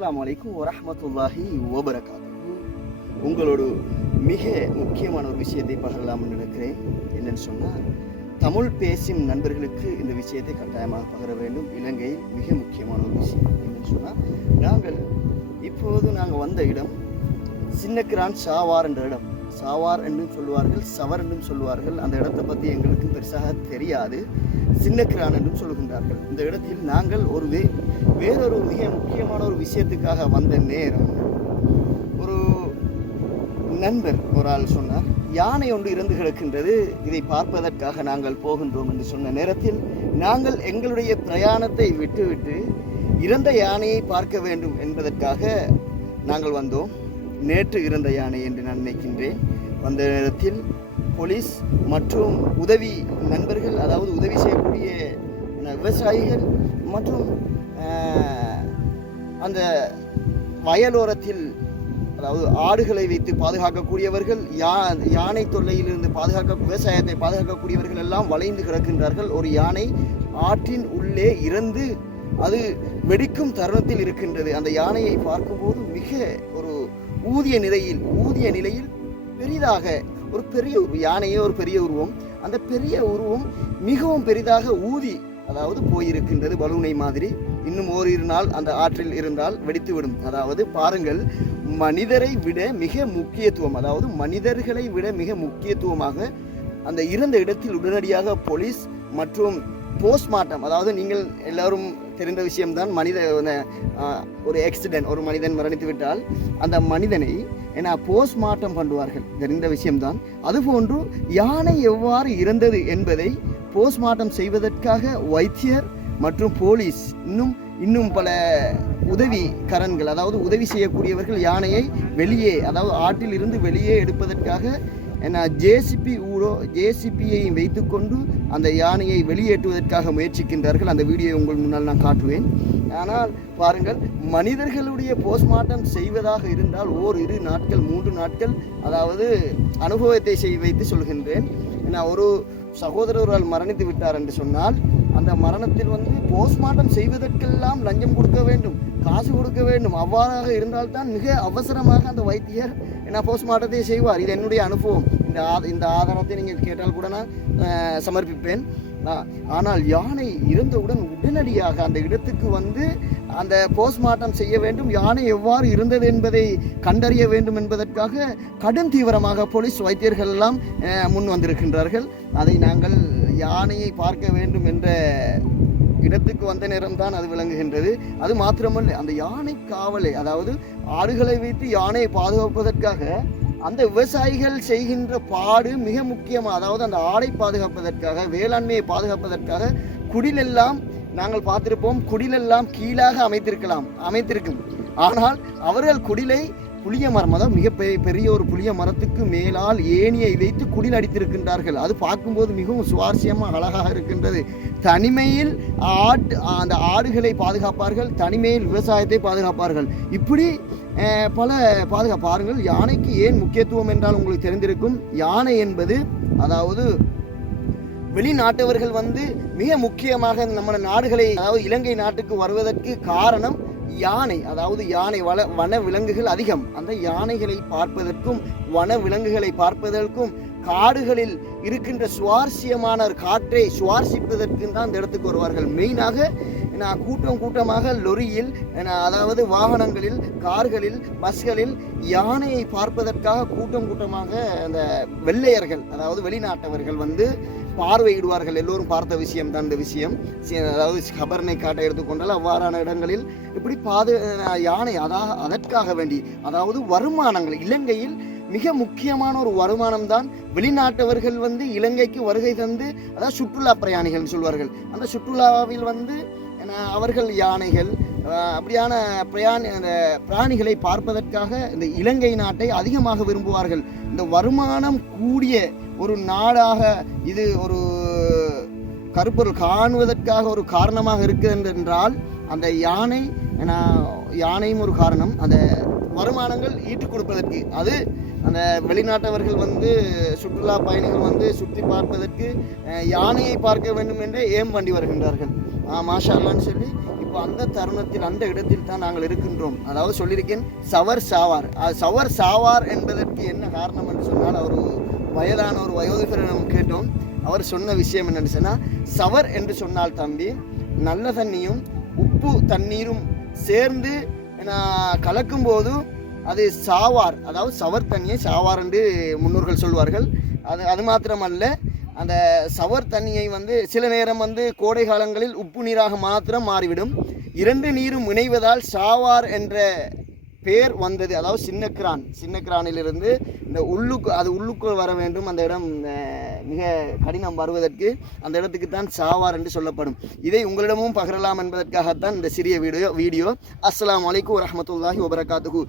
அஸ்ஸலாமு அலைக்கும் வரஹ்மத்துல்லாஹி வபரகாத்துஹு. உங்களோட மிக முக்கியமான ஒரு விஷயத்தை பகிரலாம்னு நினைக்கிறேன். என்னன்னு சொன்னால், தமிழ் பேசும் நண்பர்களுக்கு இந்த விஷயத்தை கட்டாயமாக பகிர வேண்டும். இலங்கையில் மிக முக்கியமான ஒரு விஷயம் என்னன்னு சொன்னால், நாங்கள் வந்த இடம் சின்னக்கிரான் சாவார் என்ற இடம். சாவார் என்றும் சொல்லுவார்கள், சவர் என்றும் சொல்லுவார்கள். அந்த இடத்தை பற்றி எங்களுக்கு பெருசாக தெரியாது. சின்னக்கிரான் என்றும் சொல்கின்றார்கள். இந்த இடத்தில் நாங்கள் வேறொரு மிக முக்கியமான ஒரு விஷயத்துக்காக வந்த நேரம், ஒரு நண்பர் ஒரு ஆள் சொன்னார், யானை ஒன்று இறந்து கிடக்கின்றது, இதை பார்ப்பதற்காக நாங்கள் போகின்றோம் என்று சொன்ன நேரத்தில், நாங்கள் எங்களுடைய பிரயாணத்தை விட்டுவிட்டு இறந்த யானையை பார்க்க வேண்டும் என்பதற்காக நாங்கள் வந்தோம். நேற்று இறந்த யானை என்று நான் நினைக்கின்றேன். வந்த நேரத்தில் போலீஸ் மற்றும் உதவி நண்பர்கள், அதாவது உதவி செய்யக்கூடிய விவசாயிகள் மற்றும் அந்த வயலோரத்தில், அதாவது ஆடுகளை வைத்து பாதுகாக்கக்கூடியவர்கள், யானை தொல்லையிலிருந்து விவசாயத்தை பாதுகாக்கக்கூடியவர்கள் எல்லாம் வளைந்து கிடக்கின்றார்கள். ஒரு யானை ஆற்றின் உள்ளே இறந்து அது வெடிக்கும் தருணத்தில் இருக்கின்றது. அந்த யானையை பார்க்கும்போது மிக ஒரு ஊதிய நிலையில் பெரிதாக ஒரு பெரிய யானையே ஒரு பெரிய உருவம். அந்த பெரிய உருவம் மிகவும் பெரிதாக அதாவது போயிருக்கின்றது, பலூனை மாதிரி. இன்னும் ஓரிரு நாள் அந்த ஆற்றில் இருந்தால் வெடித்துவிடும். அதாவது பாருங்கள், மனிதரை விட மிக முக்கியத்துவம், அதாவது மனிதர்களை விட மிக முக்கியத்துவமாக அந்த இறந்த இடத்தில் உடனடியாக போலீஸ் மற்றும் போஸ்ட்மார்ட்டம், அதாவது நீங்கள் எல்லாரும் தெரிந்த விஷயம்தான், ஒரு ஆக்சிடென்ட், ஒரு மனிதன் மரணித்து விட்டால் அந்த மனிதனை போஸ்ட்மார்ட்டம் பண்ணுவார்கள், தெரிந்த விஷயம்தான். அதுபோன்று யானை எவ்வாறு இறந்தது என்பதை போஸ்ட்மார்ட்டம் செய்வதற்காக வைத்தியர் மற்றும் போலீஸ் இன்னும் பல உதவிக்கரன்கள், அதாவது உதவி செய்யக்கூடியவர்கள் யானையை வெளியே, அதாவது ஆற்றில் இருந்து வெளியே எடுப்பதற்காக ஜேசிபியை வைத்துக்கொண்டு அந்த யானையை வெளியேற்றுவதற்காக முயற்சிக்கின்றார்கள். அந்த வீடியோ உங்கள் முன்னால் நான் காட்டுவேன். ஆனால் பாருங்கள், மனிதர்களுடைய போஸ்ட்மார்ட்டம் செய்வதாக இருந்தால் 1, 2 நாட்கள் 3 நாட்கள், அதாவது அனுபவத்தை வைத்து சொல்கின்றேன். ஒரு சகோதரரால் மரணித்து விட்டார் என்று சொன்னால், அந்த மரணத்தில் போஸ்ட்மார்ட்டம் செய்வதற்கெல்லாம் லஞ்சம் கொடுக்க வேண்டும், காசு கொடுக்க வேண்டும். அவ்வாறாக இருந்தால்தான் மிக அவசரமாக அந்த வைத்தியர் போஸ்ட்மார்ட்டத்தை செய்வார். இது என்னுடைய அனுபவம். இந்த ஆதாரத்தை நீங்கள் கேட்டால் கூட நான் சமர்ப்பிப்பேன். ஆனால் யானை இறந்தவுடன் உடனடியாக அந்த இடத்துக்கு அந்த போஸ்ட்மார்ட்டம் செய்ய வேண்டும், யானை எவ்வாறு இருந்தது என்பதை கண்டறிய வேண்டும் என்பதற்காக கடும் தீவிரமாக போலீஸ் வைத்தியர்கள் எல்லாம் முன் வந்திருக்கின்றார்கள். அதை நாங்கள் யானையை பார்க்க வேண்டும் என்ற இடத்துக்கு வந்த நேரம்தான் அது விளங்குகின்றது. அது மாத்திரமல்ல, அந்த யானை காவலை, அதாவது ஆடுகளை வைத்து யானையை பாதுகாப்பதற்காக அந்த விவசாயிகள் செய்கின்ற பாடு மிக முக்கியமாக, அதாவது அந்த ஆடை பாதுகாப்பதற்காக, வேளாண்மையை பாதுகாப்பதற்காக குடிலெல்லாம் நாங்கள் பார்த்திருப்போம், குடிலெல்லாம் கீழாக அமைத்திருக்கும். ஆனால் அவர்கள் குடிலை புளிய மரம், அதாவது மிக பெரிய ஒரு புளிய மரத்துக்கு மேலால் ஏணியை வைத்து குடில் அடித்திருக்கின்றார்கள். அது பார்க்கும்போது மிகவும் சுவாரஸ்யமாக அழகாக இருக்கின்றது. தனிமையில் அந்த ஆடுகளை பாதுகாப்பார்கள், தனிமையில் விவசாயத்தை பாதுகாப்பார்கள். இப்படி பல பாருங்கள். யானைக்கு ஏன் முக்கியத்துவம் என்றால் உங்களுக்கு தெரிந்திருக்கும். யானை என்பது, அதாவது வெளிநாட்டவர்கள் மிக முக்கியமாக நம்ம நாடுகளை, அதாவது இலங்கை நாட்டுக்கு வருவதற்கு காரணம் யானை. அதாவது வன விலங்குகள் அதிகம். அந்த யானைகளை பார்ப்பதற்கும் வன விலங்குகளை பார்ப்பதற்கும் காடுகளில் இருக்கின்ற சுவாரஸ்யமான காற்றை சுவாசிப்பதற்கும் தான் இந்த இடத்துக்கு வருவார்கள். மெயினாக கூட்டமாக லொரியில், அதாவது வாகனங்களில், கார்களில், பஸ்களில் யானையை பார்ப்பதற்காக கூட்டமாக அந்த வெள்ளையர்கள், அதாவது வெளிநாட்டவர்கள் பார்வையிடுவார்கள். எல்லோரும் பார்த்த விஷயம் தான் இந்த விஷயம். அதாவது கபர்னை காட்டை எடுத்துக்கொண்டால் அவ்வாறான இடங்களில் இப்படி யானை அதற்காக வேண்டி, அதாவது வருமானங்கள், இலங்கையில் மிக முக்கியமான ஒரு வருமானம் தான் வெளிநாட்டவர்கள் இலங்கைக்கு வருகை தந்து, அதாவது சுற்றுலா பிரயாணிகள் சொல்வார்கள். அந்த சுற்றுலாவில் அவர்கள் யானைகள் அப்படியான பிராணிகளை பார்ப்பதற்காக இந்த இலங்கை நாட்டை அதிகமாக விரும்புவார்கள். இந்த வருமானம் கூடிய ஒரு நாடாக இது ஒரு கருப்பொருள் காணுவதற்காக ஒரு காரணமாக இருக்கிறது என்றால், அந்த யானையும் ஒரு காரணம். அந்த வருமானங்கள் ஈட்டுக் கொடுப்பதற்கு, அது அந்த வெளிநாட்டவர்கள் சுற்றுலா பயணிகள் சுற்றி பார்ப்பதற்கு யானையை பார்க்க வேண்டும் என்று ஏம் பண்ணி வருகின்றார்கள். மாஷா அல்லான்னு சொல்லி இப்போ அந்த தருணத்தில் அந்த இடத்தில் தான் நாங்கள் இருக்கின்றோம். அதாவது சொல்லியிருக்கேன் சவர் சாவார். சவர் சாவார் என்பதற்கு என்ன காரணம் என்று சொன்னால், அவர் வயதான ஒரு வயோதிகரை நம்ம கேட்டோம். அவர் சொன்ன விஷயம் என்னன்னு சொன்னால், சவர் என்று சொன்னால் தம்பி நல்ல தண்ணியும் உப்பு தண்ணீரும் சேர்ந்து கலக்கும்போது அது சாவார், அதாவது சவர் தண்ணியை சாவார் என்று முன்னோர்கள் சொல்வார்கள். அது மாத்திரமல்ல, அந்த சவர் தண்ணியை சில நேரம் கோடை காலங்களில் உப்பு நீராக மாத்திரம் மாறிவிடும். இரண்டு நீரும் இணைவதால் சாவார் என்ற பேர் வந்தது. அதாவது சின்ன கிரானிலிருந்து இந்த உள்ளுக்குள் வர வேண்டும். அந்த இடம் மிக கடினம் வருவதற்கு, அந்த இடத்துக்கு தான் சாவார் என்று சொல்லப்படும். இதை உங்களிடமும் பகிரலாம் என்பதற்காகத்தான் இந்த சிறிய வீடியோ. அஸ்ஸலாமு அலைக்கும் வரஹ்மத்துல்லாஹி வபரகாத்துஹு.